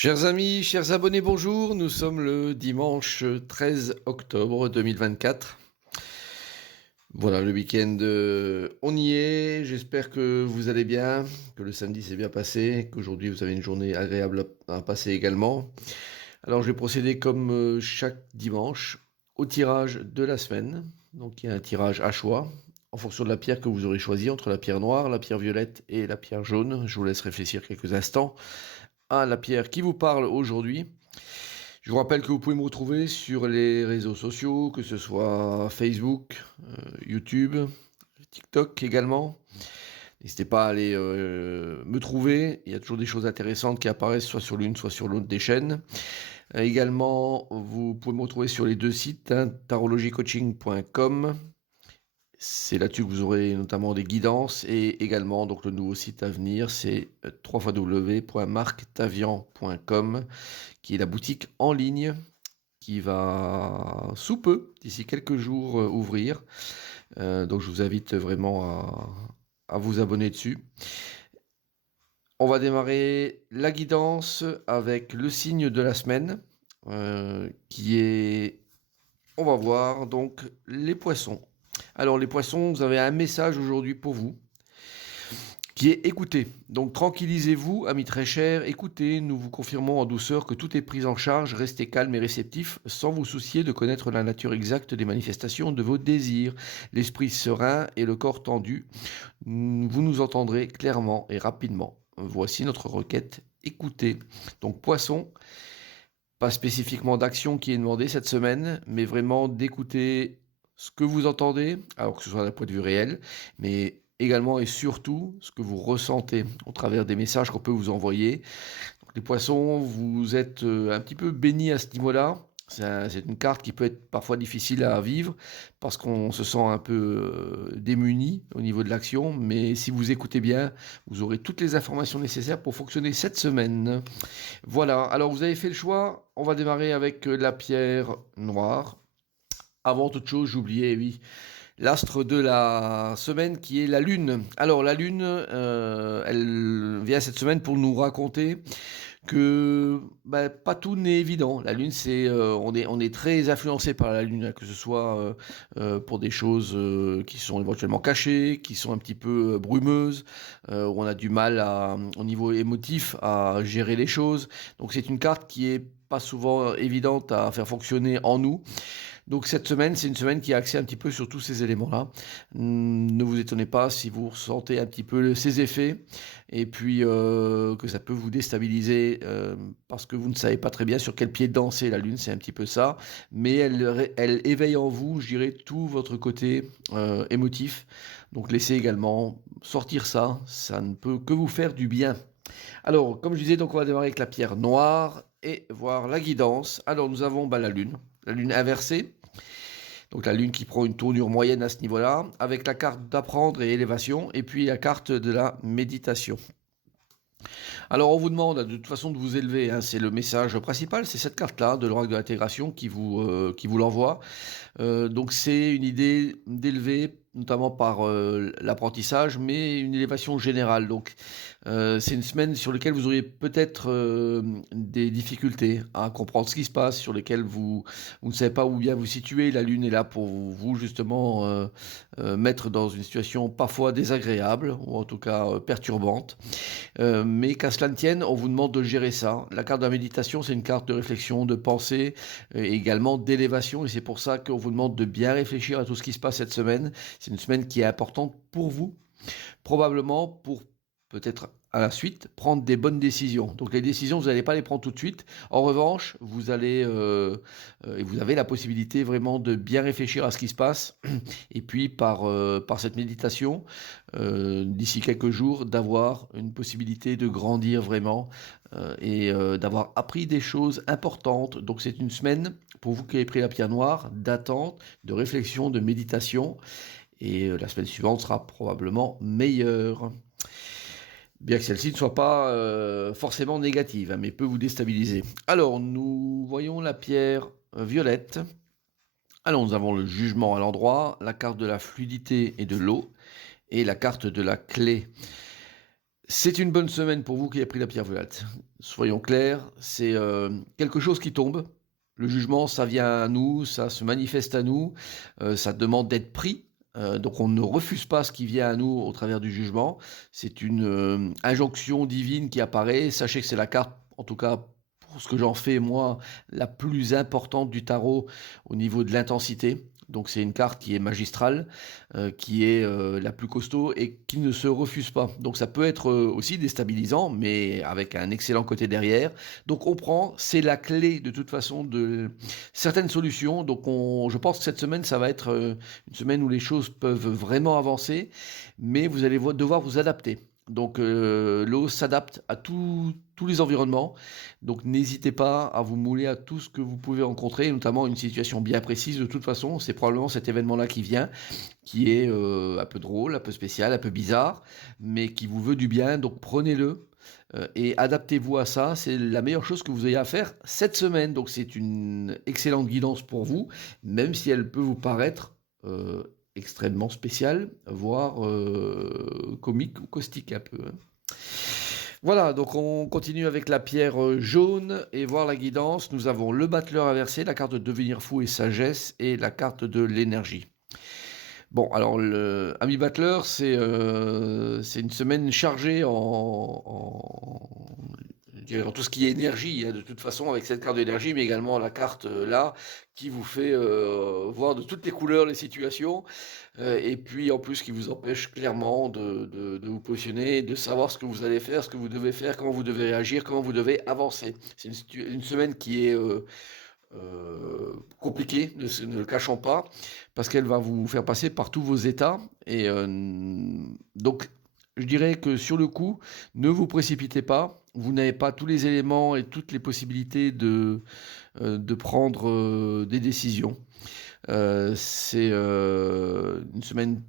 Chers amis, chers abonnés, bonjour. Nous sommes le dimanche 13 octobre 2024. Voilà, le week-end, on y est. J'espère que vous allez bien, que le samedi s'est bien passé, qu'aujourd'hui vous avez une journée agréable à passer également. Alors, je vais procéder comme chaque dimanche au tirage de la semaine. Donc, il y a un tirage à choix en fonction de la pierre que vous aurez choisie entre la pierre noire, la pierre violette et la pierre jaune. Je vous laisse réfléchir quelques instants à la pierre qui vous parle aujourd'hui. Je vous rappelle que vous pouvez me retrouver sur les réseaux sociaux, que ce soit Facebook, YouTube, TikTok également. N'hésitez pas à aller me trouver. Il y a toujours des choses intéressantes qui apparaissent soit sur l'une, soit sur l'autre des chaînes. Également, vous pouvez me retrouver sur les deux sites, tarologycoaching.com. C'est là-dessus que vous aurez notamment des guidances et également donc le nouveau site à venir, c'est www.marctavian.com qui est la boutique en ligne qui va sous peu, d'ici quelques jours, ouvrir. Donc je vous invite vraiment à vous abonner dessus. On va démarrer la guidance avec le signe de la semaine qui est, on va voir donc les poissons. Alors les poissons, vous avez un message aujourd'hui pour vous qui est écoutez. Donc tranquillisez-vous, amis très chers, écoutez, nous vous confirmons en douceur que tout est pris en charge, restez calme et réceptif, sans vous soucier de connaître la nature exacte des manifestations de vos désirs. L'esprit serein et le corps tendu, vous nous entendrez clairement et rapidement. Voici notre requête, écoutez. Donc poisson, pas spécifiquement d'action qui est demandée cette semaine, mais vraiment d'écouter ce que vous entendez, alors que ce soit d'un point de vue réel, mais également et surtout ce que vous ressentez au travers des messages qu'on peut vous envoyer. Donc, les poissons, vous êtes un petit peu bénis à ce niveau-là. C'est une carte qui peut être parfois difficile à vivre parce qu'on se sent un peu démuni au niveau de l'action, mais si vous écoutez bien, vous aurez toutes les informations nécessaires pour fonctionner cette semaine. Voilà, alors vous avez fait le choix, on va démarrer avec la pierre noire. Avant toute chose, j'oubliais, oui, l'astre de la semaine qui est la Lune. Alors la Lune, elle vient cette semaine pour nous raconter que pas tout n'est évident. La Lune, on est très influencé par la Lune, hein, que ce soit pour des choses qui sont éventuellement cachées, qui sont un petit peu brumeuses, où on a du mal au niveau émotif à gérer les choses. Donc c'est une carte qui est pas souvent évidente à faire fonctionner en nous. Donc cette semaine, c'est une semaine qui a axé un petit peu sur tous ces éléments-là. Ne vous étonnez pas si vous ressentez un petit peu ces effets et puis que ça peut vous déstabiliser parce que vous ne savez pas très bien sur quel pied danser la Lune, c'est un petit peu ça. Mais elle éveille en vous, je dirais, tout votre côté émotif. Donc laissez également sortir ça, ça ne peut que vous faire du bien. Alors, comme je disais, donc on va démarrer avec la pierre noire et voir la guidance. Alors nous avons la Lune inversée. Donc la Lune qui prend une tournure moyenne à ce niveau-là, avec la carte d'apprendre et élévation, et puis la carte de la méditation. Alors on vous demande de toute façon de vous élever, hein, c'est le message principal, c'est cette carte-là de l'oracle de l'intégration qui vous l'envoie. Donc c'est une idée d'élever, notamment par l'apprentissage, mais une élévation générale. Donc c'est une semaine sur laquelle vous auriez peut-être des difficultés à comprendre ce qui se passe, sur lesquelles vous ne savez pas où bien vous situer. La Lune est là pour vous justement mettre dans une situation parfois désagréable, ou en tout cas perturbante. Mais qu'à cela ne tienne, on vous demande de gérer ça. La carte de la méditation, c'est une carte de réflexion, de pensée, et également d'élévation, et c'est pour ça qu'on vous demande de bien réfléchir à tout ce qui se passe cette semaine. C'est une semaine qui est importante pour vous, probablement pour peut-être à la suite prendre des bonnes décisions. Donc les décisions, vous n'allez pas les prendre tout de suite. En revanche, vous allez et vous avez la possibilité vraiment de bien réfléchir à ce qui se passe. Et puis par cette méditation, d'ici quelques jours, d'avoir une possibilité de grandir vraiment et d'avoir appris des choses importantes. Donc c'est une semaine pour vous qui avez pris la pierre noire d'attente, de réflexion, de méditation. Et la semaine suivante sera probablement meilleure. Bien que celle-ci ne soit pas forcément négative, hein, mais peut vous déstabiliser. Alors, nous voyons la pierre violette. Alors, nous avons le jugement à l'endroit, la carte de la fluidité et de l'eau, et la carte de la clé. C'est une bonne semaine pour vous qui avez pris la pierre violette. soyons clairs, c'est quelque chose qui tombe. Le jugement, ça vient à nous, ça se manifeste à nous, ça demande d'être pris. Donc on ne refuse pas ce qui vient à nous au travers du jugement. C'est une injonction divine qui apparaît. Sachez que c'est la carte, en tout cas pour ce que j'en fais moi, la plus importante du tarot au niveau de l'intensité. Donc c'est une carte qui est magistrale, qui est la plus costaud et qui ne se refuse pas. Donc ça peut être aussi déstabilisant, mais avec un excellent côté derrière. Donc on prend, c'est la clé de toute façon de certaines solutions. Donc je pense que cette semaine, ça va être une semaine où les choses peuvent vraiment avancer, mais vous allez devoir vous adapter. Donc l'eau s'adapte à tous les environnements. Donc n'hésitez pas à vous mouler à tout ce que vous pouvez rencontrer, notamment une situation bien précise. De toute façon, c'est probablement cet événement-là qui vient, qui est un peu drôle, un peu spécial, un peu bizarre, mais qui vous veut du bien. Donc prenez-le et adaptez-vous à ça. C'est la meilleure chose que vous ayez à faire cette semaine. Donc c'est une excellente guidance pour vous, même si elle peut vous paraître extrêmement spéciale, voire comique ou caustique un peu. Voilà, donc on continue avec la pierre jaune et voir la guidance. Nous avons le battleur inversé, la carte de devenir fou et sagesse et la carte de l'énergie. Bon, alors le ami battleur, c'est une semaine chargée je dirais, en tout ce qui est énergie, hein, de toute façon, avec cette carte d'énergie, mais également la carte là, qui vous fait voir de toutes les couleurs les situations, et puis en plus qui vous empêche clairement de vous positionner, de savoir ce que vous allez faire, ce que vous devez faire, comment vous devez réagir, comment vous devez avancer. C'est une semaine qui est compliquée, ne le cachons pas, parce qu'elle va vous faire passer par tous vos états, et donc je dirais que sur le coup, ne vous précipitez pas. Vous n'avez pas tous les éléments et toutes les possibilités de prendre des décisions. C'est une semaine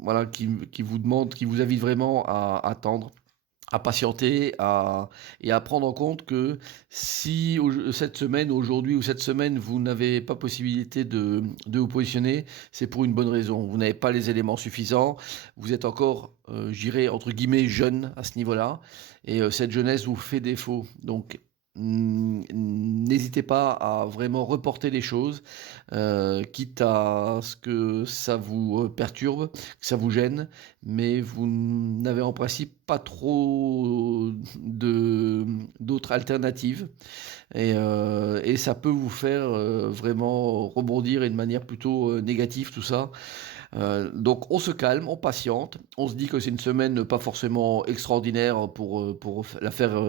voilà, qui vous demande, qui vous invite vraiment à attendre, à patienter et à prendre en compte que si cette semaine, aujourd'hui ou cette semaine, vous n'avez pas possibilité de vous positionner, c'est pour une bonne raison. Vous n'avez pas les éléments suffisants, vous êtes encore, j'irais, entre guillemets, jeune à ce niveau-là, et cette jeunesse vous fait défaut. Donc, n'hésitez pas à vraiment reporter les choses, quitte à ce que ça vous perturbe, que ça vous gêne, mais vous n'avez en principe pas trop d'autres alternatives, et ça peut vous faire vraiment rebondir et de manière plutôt négative tout ça. Donc on se calme, on patiente, on se dit que c'est une semaine pas forcément extraordinaire pour la faire,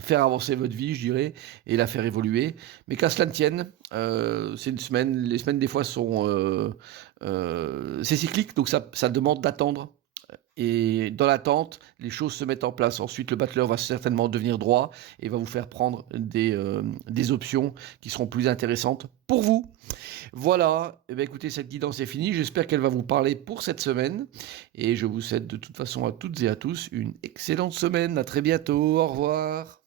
faire avancer votre vie, je dirais, et la faire évoluer. Mais qu'à cela ne tienne, c'est une semaine, les semaines des fois sont... c'est cyclique, donc ça demande d'attendre. Et dans l'attente, les choses se mettent en place. Ensuite, le battleur va certainement devenir droit et va vous faire prendre des options qui seront plus intéressantes pour vous. Voilà, eh bien, écoutez, cette guidance est finie. J'espère qu'elle va vous parler pour cette semaine. Et je vous souhaite de toute façon à toutes et à tous une excellente semaine. À très bientôt. Au revoir.